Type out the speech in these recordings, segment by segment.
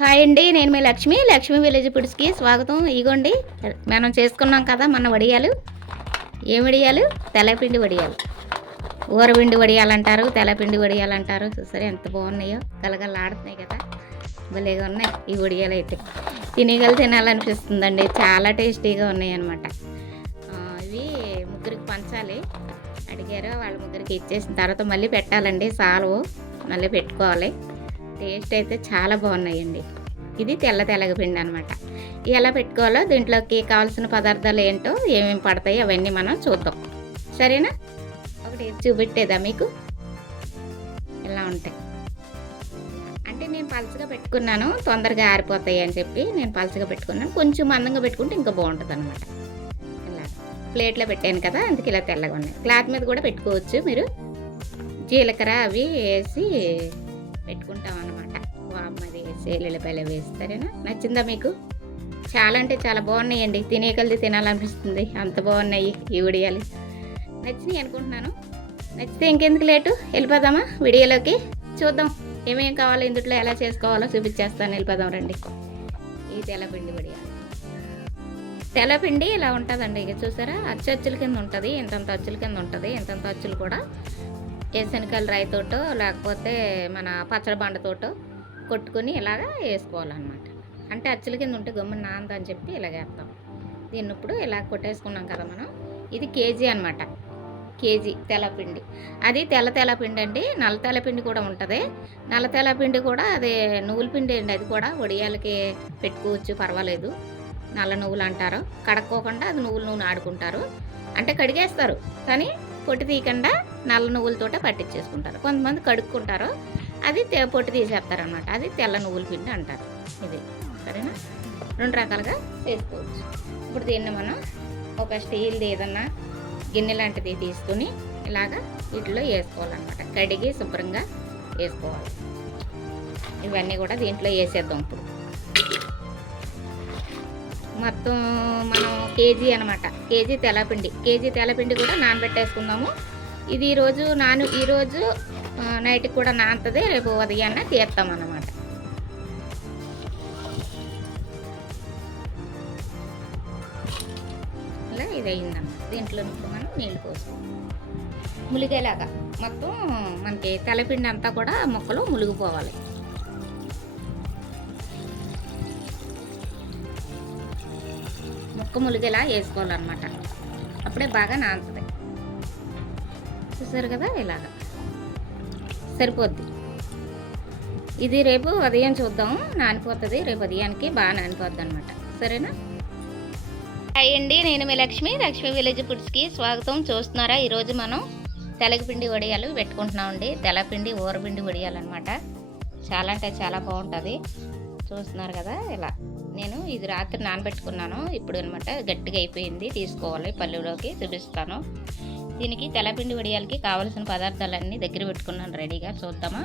Hi అండి. నేను మీ Lakshmi village ఫుడ్స్కి స్వాగతం. ఇగోండి మనం చేసుకున్నాం కదా మన వడియాలు. ఏం వడియాలు? తెల్లపిండి వడియాలు. ఊరపిండి వడియాలు అంటారు, తెల్లపిండి వడియాలు అంటారు. చూసారా ఎంత బాగున్నాయో, కలగలాడుతున్నాయి కదా, భలేగా ఉన్నాయి ఈ వడియాలు. అయితే తినాలనిపిస్తుందండి, చాలా టేస్టీగా ఉన్నాయి అన్నమాట. ఇవి ముగ్గురికి పంచాలి అడిగారు, వాళ్ళ ముగ్గురికి ఇచ్చేసిన తర్వాత మళ్ళీ పెట్టాలండి. సాల్వ్ మళ్ళీ పెట్టుకోవాలి. టేస్ట్ అయితే చాలా బాగున్నాయండి. ఇది తెల్లగ పిండి అనమాట. ఎలా పెట్టుకోవాలో, దీంట్లోకి కావాల్సిన పదార్థాలు ఏంటో, ఏమేమి పడతాయి అవన్నీ మనం చూద్దాం. సరేనా? ఒకటి చూపెట్టేదా మీకు? ఇలా ఉంటాయి అంటే నేను పలుచగా పెట్టుకున్నాను, తొందరగా ఆరిపోతాయి అని చెప్పి నేను పలుచగా పెట్టుకున్నాను. కొంచెం మందంగా పెట్టుకుంటే ఇంకా బాగుంటుంది అనమాట. ఇలా ప్లేట్లో పెట్టాను కదా, అందుకే ఇలా తెల్లగా ఉన్నాయి. క్లాత్ మీద కూడా పెట్టుకోవచ్చు మీరు. జీలకర్ర అవి వేసి పెట్టుకుంటాం అనమాట. వామ్మది వేసి ఎల్లుల్లిపాయలు వేస్తారేనా? నచ్చిందా మీకు? చాలా అంటే చాలా బాగున్నాయండి, తినేకల్ది తినాలనిపిస్తుంది, అంత బాగున్నాయి ఈ వడియాలు. నచ్చినాయి అనుకుంటున్నాను. నచ్చితే ఇంకెందుకు లేటు, వెళ్ళిపోదామా వీడియోలోకి? చూద్దాం ఏమేమి కావాలో, ఇందులో ఎలా చేసుకోవాలో చూపించేస్తాను. వెళ్ళిపోదాం రండి. ఈ తెల్లపిండి వడియాలు. తెల్లపిండి ఇలా ఉంటుందండి. ఇక చూసారా, అచ్చుల కింద ఉంటుంది, ఇంతంత అచ్చుల కింద ఉంటుంది. ఇంతంత అచ్చులు కూడా శనగల రాయితోటో లేకపోతే మన పచ్చడి బండతోటో కొట్టుకుని ఇలాగా వేసుకోవాలన్నమాట. అంటే అచ్చుల కింద ఉంటే గమ్మున నాందని చెప్పి ఇలాగ వేస్తాం. దీన్ని ఇప్పుడు ఇలా కొట్టేసుకున్నాం కదా మనం. ఇది కేజీ అనమాట, కేజీ తెల్లపిండి. అది తెల్లపిండి అండి. నల్ల తెల్లపిండి కూడా ఉంటుంది. నల్ల తెల్లపిండి కూడా అదే నువ్వుల పిండి అండి. అది కూడా వడియాలకి పెట్టుకోవచ్చు, పర్వాలేదు. నల్ల నువ్వులు అంటారు. కడుక్కోకుండా అది నువ్వుల నూనె ఆడుకుంటారు, అంటే కడిగేస్తారు కానీ పొట్టి తీయకుండా నల్ల నువ్వులతోటే పట్టించేసుకుంటారు. కొంతమంది కడుక్కుంటారు, అది పొట్టి తీసేస్తారనమాట. అది తెల్ల నువ్వుల పిండి అంటారు. ఇది సరేనా? రెండు రకాలుగా చేసుకోవచ్చు. ఇప్పుడు దీన్ని మనం ఒక స్టీల్ది ఏదన్నా గిన్నె లాంటిది తీసుకుని ఇలాగా వీటిలో వేసుకోవాలన్నమాట. కడిగి శుభ్రంగా వేసుకోవాలి. ఇవన్నీ కూడా దీంట్లో వేసేద్దాం. ఇప్పుడు మొత్తం మనం కేజీ అనమాట, కేజీ తెల్లపిండి కూడా నానబెట్టేసుకుందాము. ఇది ఈరోజు నైట్కి కూడా నానుతుంది, రేపు ఉదయాన్నే తీస్తాం అన్నమాట. ఇలా ఇది అయిందన్నమాట. దీంట్లో మనం నీళ్ళు పోసుకోం ములిగేలాగా. మొత్తం మనకి తెల్లపిండి అంతా కూడా మొక్కలు ములిగిపోవాలి. ముక్క ములిగేలా వేసుకోవాలన్నమాట, అప్పుడే బాగా నానుతుంది. చూసారు కదా, ఇలాగా సరిపోద్ది. ఇది రేపు ఉదయం చూద్దాం, నానిపోతుంది. రేపు ఉదయానికి బాగా నానిపోద్ది అనమాట. సరేనా? హాయ్ అండి. నేను మీ లక్ష్మి విలేజ్ ఫుడ్స్కి స్వాగతం. చూస్తున్నారా, ఈరోజు మనం తెల్లపిండి వడియాలు పెట్టుకుంటున్నామండి. తెల్లపిండి ఊరపిండి వడియాలు అనమాట. చాలా అంటే చాలా బాగుంటుంది. చూస్తున్నారు కదా, ఇలా నేను ఇది రాత్రి నానబెట్టుకున్నాను. ఇప్పుడు అనమాట గట్టిగా అయిపోయింది, తీసుకోవాలి. పల్లెలోకి చూపిస్తాను. దీనికి తెల్లపిండి వడియాలకి కావలసిన పదార్థాలన్నీ దగ్గర పెట్టుకున్నాను రెడీగా. చూద్దామా?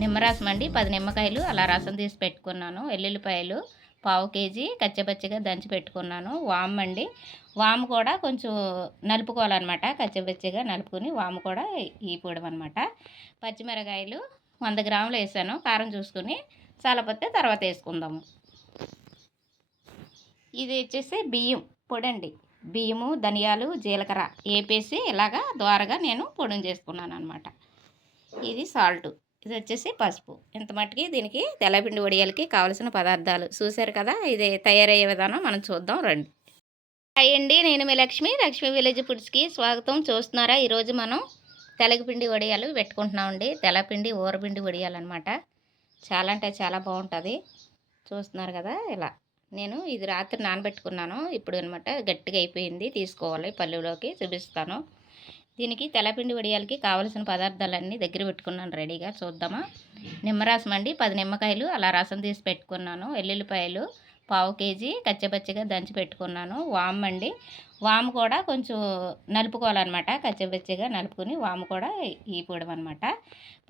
నిమ్మరసం అండి, 10 నిమ్మకాయలు అలా రసం తీసి పెట్టుకున్నాను. ఎల్లుల్లిపాయలు 1/2 కేజీ కచ్చపచ్చగా దంచి పెట్టుకున్నాను. వాము అండి, వాము కూడా కొంచెం నలుపుకోవాలన్నమాట. కచ్చపచ్చగా నలుపుకొని వాము కూడా ఈ పొడి అనమాట. పచ్చిమిరకాయలు 100 గ్రాములు వేసాను. కారం చూసుకుని చాలపోతే తర్వాత వేసుకుందాము. ఇది వచ్చేసి బియ్యం పొడి అండి. బియ్యము, ధనియాలు, జీలకర్ర వేపేసి ఇలాగా ద్వారగా నేను పొడిని చేసుకున్నాను అనమాట. ఇది సాల్ట్, ఇది వచ్చేసి పసుపు. ఇంత మట్టుకి దీనికి తెల్లపిండి వడియాలకి కావలసిన పదార్థాలు చూసారు కదా. ఇది తయారయ్యే విధానం మనం చూద్దాం రండి. హాయ్ అండి. నేను మీ లక్ష్మి విలేజ్ ఫుడ్స్కి స్వాగతం. చూస్తున్నారా, ఈరోజు మనం తెల్లపిండి వడియాలు పెట్టుకుంటున్నామండి. తెల్లపిండి ఊరపిండి వడియాలు అనమాట. చాలా అంటే చాలా బాగుంటుంది. చూస్తున్నారు కదా, ఇలా నేను ఇది రాత్రి నానబెట్టుకున్నాను. ఇప్పుడు అనమాట గట్టిగా అయిపోయింది, తీసుకోవాలి. పల్లెలోకి చూపిస్తాను. దీనికి తెల్లపిండి వడియాలకి కావలసిన పదార్థాలన్నీ దగ్గర పెట్టుకున్నాను రెడీగా. చూద్దామా? నిమ్మరసం అండి, 10 నిమ్మకాయలు అలా రసం తీసి పెట్టుకున్నాను. ఎల్లుల్లిపాయలు 1/2 కేజీ కచ్చపచ్చగా దంచి పెట్టుకున్నాను. వాము అండి, వాము కూడా కొంచెం నలుపుకోవాలన్నమాట. కచ్చపచ్చగా నలుపుకొని వాము కూడా ఈ పొడి అనమాట.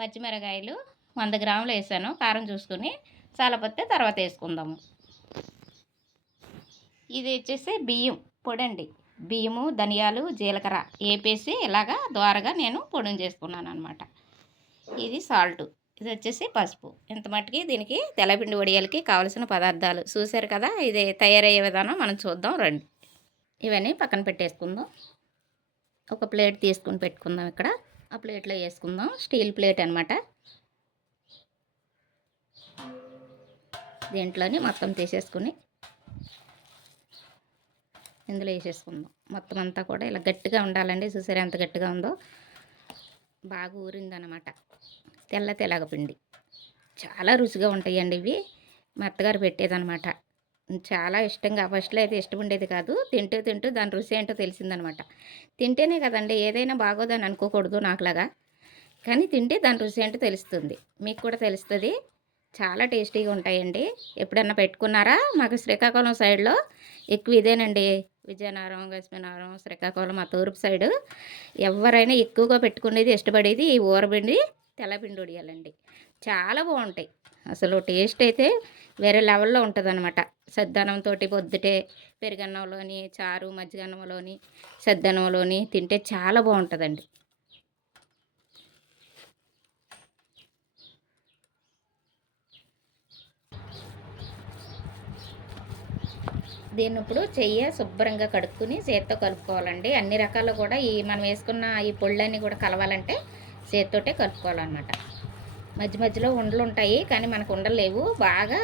పచ్చిమిరకాయలు 100 గ్రాములు వేసాను. కారం చూసుకుని చాలపోతే తర్వాత వేసుకుందాము. ఇది వచ్చేసి బియ్యం పొడి అండి. బియ్యము, ధనియాలు, జీలకర్ర వేపేసి ఇలాగా ద్వారగా నేను పొడిని చేసుకున్నాను అనమాట. ఇది సాల్ట్, ఇది వచ్చేసి పసుపు. ఇంత మట్టుకి దీనికి తెల్లపిండి వడియాలకి కావాల్సిన పదార్థాలు చూసారు కదా. ఇది తయారయ్యే విధానం మనం చూద్దాం రండి. ఇవన్నీ పక్కన పెట్టేసుకుందాం. ఒక ప్లేట్ తీసుకుని పెట్టుకుందాం. ఇక్కడ ఆ ప్లేట్లో వేసుకుందాం. స్టీల్ ప్లేట్ అనమాట. దీంట్లోని మొత్తం తీసేసుకుని ఇందులో వేసేసుకుందాం. మొత్తం అంతా కూడా ఇలా గట్టిగా ఉండాలండి. చూసారా ఎంత గట్టిగా ఉందో. బాగా ఊరిందనమాట. తెల్లగ పిండి చాలా రుచిగా ఉంటాయండి ఇవి. మా అత్తగారు పెట్టేదనమాట. చాలా ఇష్టంగా, ఫస్ట్లో అయితే ఇష్టం ఉండేది కాదు. తింటూ తింటూ దాని రుచి ఏంటో తెలిసిందనమాట. తింటేనే కదండి ఏదైనా బాగోదని అనుకోకూడదు నాకులాగా. కానీ తింటే దాని రుచి ఏంటో తెలుస్తుంది. మీకు కూడా తెలుస్తుంది. చాలా టేస్టీగా ఉంటాయండి. ఎప్పుడన్నా పెట్టుకున్నారా? మాకు శ్రీకాకుళం సైడ్లో ఎక్కువ ఇదేనండి. విజయనగరం, లక్ష్మీనగరం, శ్రీకాకుళం ఆ తూర్పు సైడు ఎవరైనా ఎక్కువగా పెట్టుకునేది ఇష్టపడేది ఈ ఊరపిండి తెల్లపిండి వడియాలండి. చాలా బాగుంటాయి. అసలు టేస్ట్ అయితే వేరే లెవెల్లో ఉంటుంది అనమాట. సద్దన్నంతో పొద్దుటే పెరుగన్నంలోని, చారు మజ్జిగన్నంలోని, సద్దన్నంలోని తింటే చాలా బాగుంటుందండి. దీన్ని ఇప్పుడు చెయ్యి శుభ్రంగా కడుక్కుని చేత్తో కలుపుకోవాలండి. అన్ని రకాలు కూడా ఈ మనం వేసుకున్న ఈ పొళ్ళన్నీ కూడా కలవాలంటే చేత్తోటే కలుపుకోవాలన్నమాట. మధ్య మధ్యలో ఉండలు ఉంటాయి, కానీ మనకు ఉండలు లేవు. బాగా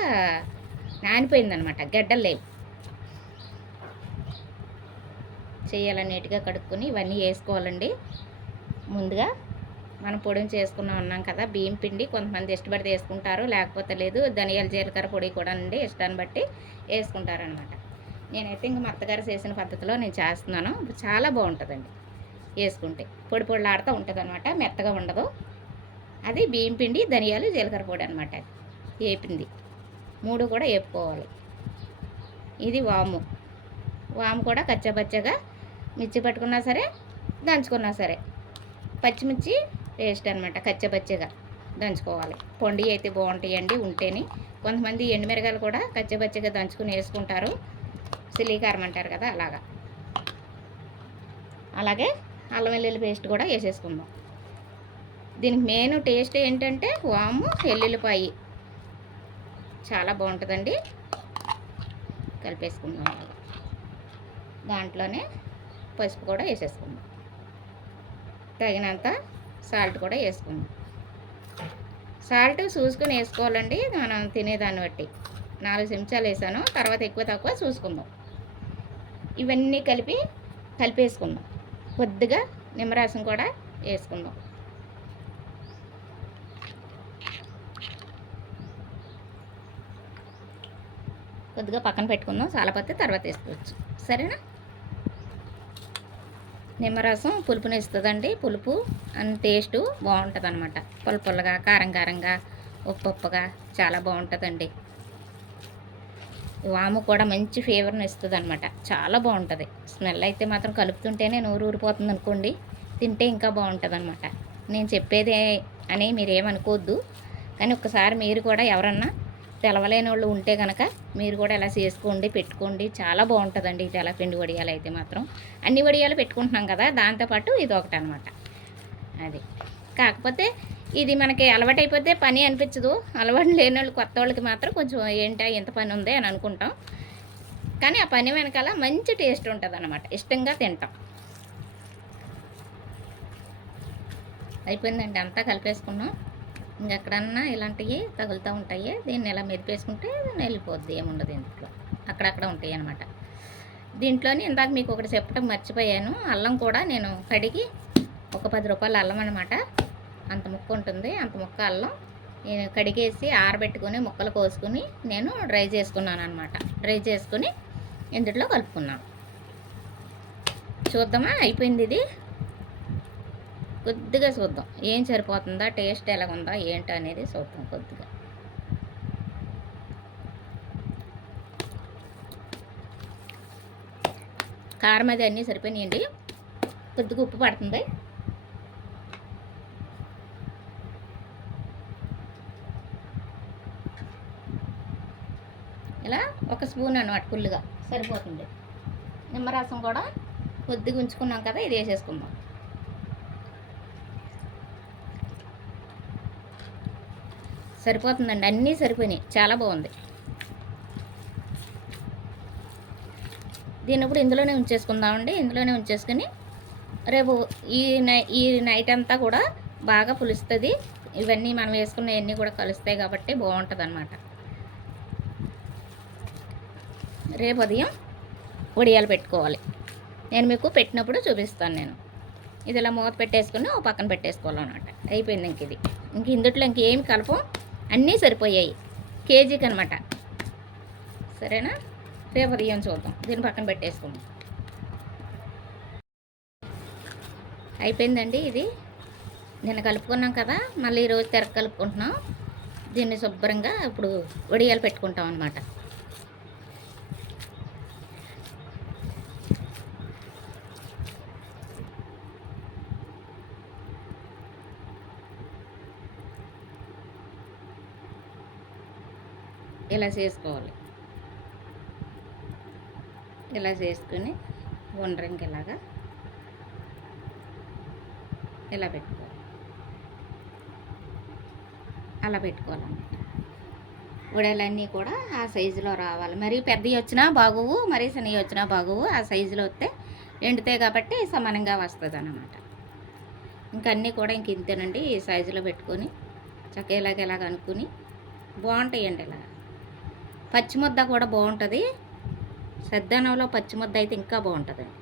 నానిపోయిందనమాట, గడ్డలు లేవు. చెయ్యాల నీట్గా కడుక్కొని ఇవన్నీ వేసుకోవాలండి. ముందుగా మనం పొడిని చేసుకున్నాం అన్నాం కదా. బియ్యం పిండి కొంతమంది ఇష్టపడితే వేసుకుంటారు, లేకపోతే లేదు. ధనియాల జీలకర్ర పొడి కూడా అండి ఇష్టాన్ని బట్టి వేసుకుంటారనమాట. నేనైతే ఇంక మా అత్తగారు చేసిన పద్ధతిలో నేను చేస్తున్నాను. చాలా బాగుంటుందండి. వేసుకుంటే పొడి పొడిలాడుతూ ఉంటుంది అనమాట, మెత్తగా ఉండదు. అది బియ్యం పిండి, ధనియాలు, జీలకర్ర పొడి అనమాట. వేపింది 3 కూడా వేపుకోవాలి. ఇది వాము. వాము కూడా కచ్చపచ్చగా మిర్చి పట్టుకున్నా సరే, దంచుకున్నా సరే. పచ్చిమిర్చి పేస్ట్ అనమాట, కచ్చపచ్చగా దంచుకోవాలి. పొండి అయితే బాగుంటాయండి ఉంటేనే. కొంతమంది ఎండుమిరగాయలు కూడా కచ్చపచ్చగా దంచుకుని వేసుకుంటారు. సిలికారం అంటారు కదా, అలాగే అల్లం వెల్లుల్లి పేస్ట్ కూడా వేసేసుకుందాం. దీనికి మెయిన్ టేస్ట్ ఏంటంటే వాము, ఎల్లుల్లిపాయి చాలా బాగుంటుందండి. కలిపేసుకుందాం. దాంట్లోనే పసుపు కూడా వేసేసుకుందాం. తగినంత సాల్ట్ కూడా వేసుకుందాం. సాల్ట్ చూసుకుని వేసుకోవాలండి, మనం తినేదాన్ని బట్టి. 4 చెంచాలు వేసాను, తర్వాత ఎక్కువ తక్కువ చూసుకుందాం. ఇవన్నీ కలిపేసుకుందాం. కొద్దిగా నిమ్మరసం కూడా వేసుకుందాం. కొద్దిగా పక్కన పెట్టుకుందాం. చాలాపోతే తర్వాత వేసుకోవచ్చు, సరేనా. నిమ్మరసం పులుపుని ఇస్తుందండి. పులుపు అండ్ టేస్టు బాగుంటుంది అనమాట. పుల్లగా, కారంగా, ఉప్పుగా చాలా బాగుంటుందండి. వాము కూడా మంచి ఫ్లేవర్ని ఇస్తుంది అనమాట. చాలా బాగుంటుంది. స్మెల్ అయితే మాత్రం కలుపుతుంటేనే నోరు ఊరిపోతుంది అనుకోండి. తింటే ఇంకా బాగుంటుంది అనమాట. నేను చెప్పేదే అని మీరేమనుకోవద్దు, కానీ ఒక్కసారి మీరు కూడా ఎవరన్నా తెలవలేని వాళ్ళు ఉంటే కనుక మీరు కూడా ఇలా చేసుకోండి, పెట్టుకోండి. చాలా బాగుంటుందండి ఈ తెల్లపిండి వడియాలు అయితే మాత్రం. అన్ని వడియాలు పెట్టుకుంటున్నాం కదా, దాంతోపాటు ఇది ఒకటి అనమాట. అది కాకపోతే ఇది మనకి అలవాటు అయిపోతే పని అనిపించదు. అలవాటు లేని వాళ్ళు, కొత్త వాళ్ళకి మాత్రం కొంచెం ఏంటా ఎంత పని ఉంది అని అనుకుంటాం. కానీ ఆ పని వెనకాల మంచి టేస్ట్ ఉంటుంది అన్నమాట. ఇష్టంగా తింటాం. అయిపోయిందండి, అంతా కలిపేసుకున్నాం. ఇంకెక్కడన్నా ఇలాంటివి తగులుతూ ఉంటాయి. దీన్ని ఇలా మెదిపేసుకుంటే వెళ్ళిపోద్ది, ఏముండదు ఇంట్లో. అక్కడక్కడ ఉంటాయి అన్నమాట. దీంట్లోని ఇందాక మీకు ఒకటి చెప్పడం మర్చిపోయాను. అల్లం కూడా నేను కడిగి ఒక 10 రూపాయల అల్లం అనమాట. అంత ముక్క ఉంటుంది. అంత ముక్క అల్లం కడిగేసి ఆరబెట్టుకొని ముక్కలు కోసుకుని నేను డ్రై చేసుకున్నాను అనమాట. డ్రై చేసుకుని ఇందులో కలుపుకున్నాను. చూద్దామా, అయిపోయింది ఇది. కొద్దిగా చూద్దాం ఏం సరిపోతుందా, టేస్ట్ ఎలాగుందా ఏంటి అనేది చూద్దాం. కొద్దిగా కారం అది అన్నీ సరిపోయినాయండి. కొద్దిగా ఉప్పు పడుతుంది. ఇలా 1 స్పూన్ అన్నమాట, ఫుల్గా సరిపోతుంది. నిమ్మరసం కూడా కొద్దిగా ఉంచుకున్నాం కదా, ఇది వేసేసుకుందాం. సరిపోతుందండి, అన్నీ సరిపోయినాయి, చాలా బాగుంది. దీన్ని ఇప్పుడు ఇందులోనే ఉంచేసుకుందామండి. ఇందులోనే ఉంచేసుకుని రేపు ఈ నైట్ అంతా కూడా బాగా పులుస్తుంది. ఇవన్నీ మనం వేసుకున్నవన్నీ కూడా కలుస్తాయి కాబట్టి బాగుంటుంది అన్నమాట. రేపు ఉదయం వడియాలు పెట్టుకోవాలి. నేను మీకు పెట్టినప్పుడు చూపిస్తాను. నేను ఇది ఇలా మూత పెట్టేసుకుని ఓ పక్కన పెట్టేసుకోవాలన్నమాట. అయిపోయింది. ఇంక ఇందుట్లో ఇంకేమి కలపం, అన్నీ సరిపోయాయి కేజీకి అనమాట. సరేనా? రేపు ఉదయం చూద్దాం. దీన్ని పక్కన పెట్టేసుకుందాం. అయిపోయిందండి. ఇది నిన్న కలుపుకున్నాం కదా, మళ్ళీ ఈరోజు తెరక కలుపుకుంటున్నాం. దీన్ని శుభ్రంగా ఇప్పుడు వడియాలు పెట్టుకుంటాం అన్నమాట. ఇలా చేసుకోవాలి. ఇలా చేసుకుని వండరింగ్ ఇలాగా ఇలా పెట్టుకోవాలి. అలా పెట్టుకోవాలన్నమాట. వడియాలన్నీ కూడా ఆ సైజులో రావాలి. మరీ పెద్దవి వచ్చినా బాగోవు, మరీ చిన్నవి వచ్చినా బాగోవు. ఆ సైజులో వస్తే ఎండుతాయి కాబట్టి సమానంగా వస్తుంది అన్నమాట. ఇంకన్నీ కూడా ఇంతేనండి. ఈ సైజులో పెట్టుకొని చక్కగా ఇలాగ అనుకుని బాగుంటాయండి. ఇలా పచ్చిముద్ద కూడా బాగుంటుంది. సద్దనంలో పచ్చిముద్ద అయితే ఇంకా బాగుంటుందండి.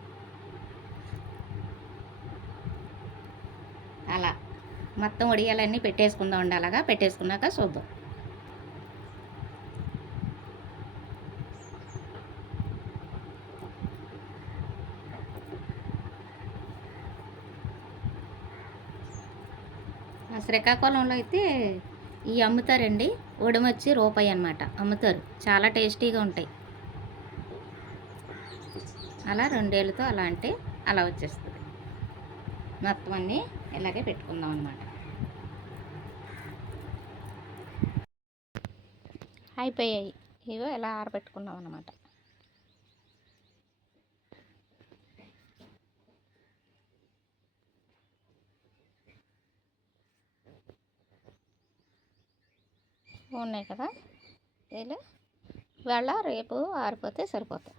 అలా మొత్తం వడియాలన్నీ పెట్టేసుకుందాం. అలాగా పెట్టేసుకున్నాక చూద్దాం. శ్రీకాకుళంలో అయితే ఈ అమ్ముతారండి. ఉడమొచ్చి రూపాయి అన్నమాట అమ్ముతారు. చాలా టేస్టీగా ఉంటాయి. అలా 2 ఏళ్ళతో అలా అంటే అలా వచ్చేస్తుంది. మొత్తం అన్నీ ఇలాగే పెట్టుకుందాం అన్నమాట. అయిపోయాయి. ఇవో ఇలా ఆరబెట్టుకున్నాం అన్నమాట. ఉన్నాయి కదా, ఇలా ఇవాళ రేపు ఆరిపోతే సరిపోతాయి.